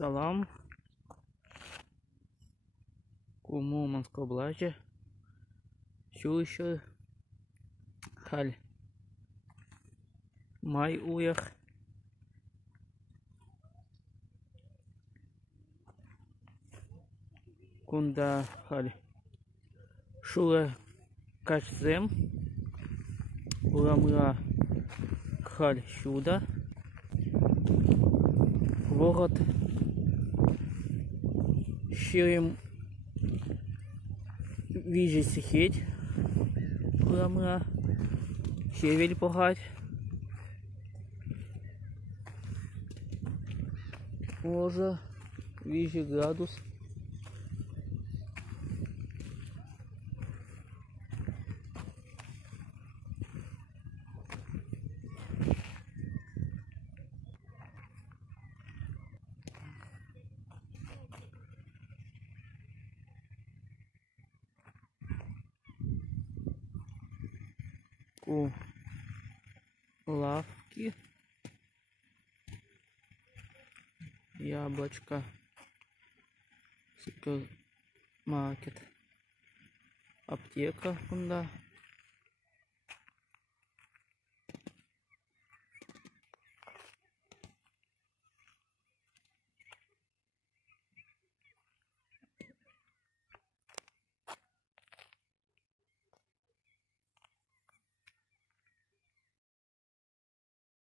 Салам. Мурманской области. Şu hal. Май уех. Кунда hal. Шула качзем. Урамла халь сюда. Ворот. Щирим вижу сихеть. Урамла. Щевель погать. Може. Вижу градус. Лавки, яблочко, супермаркет, аптека, кунда.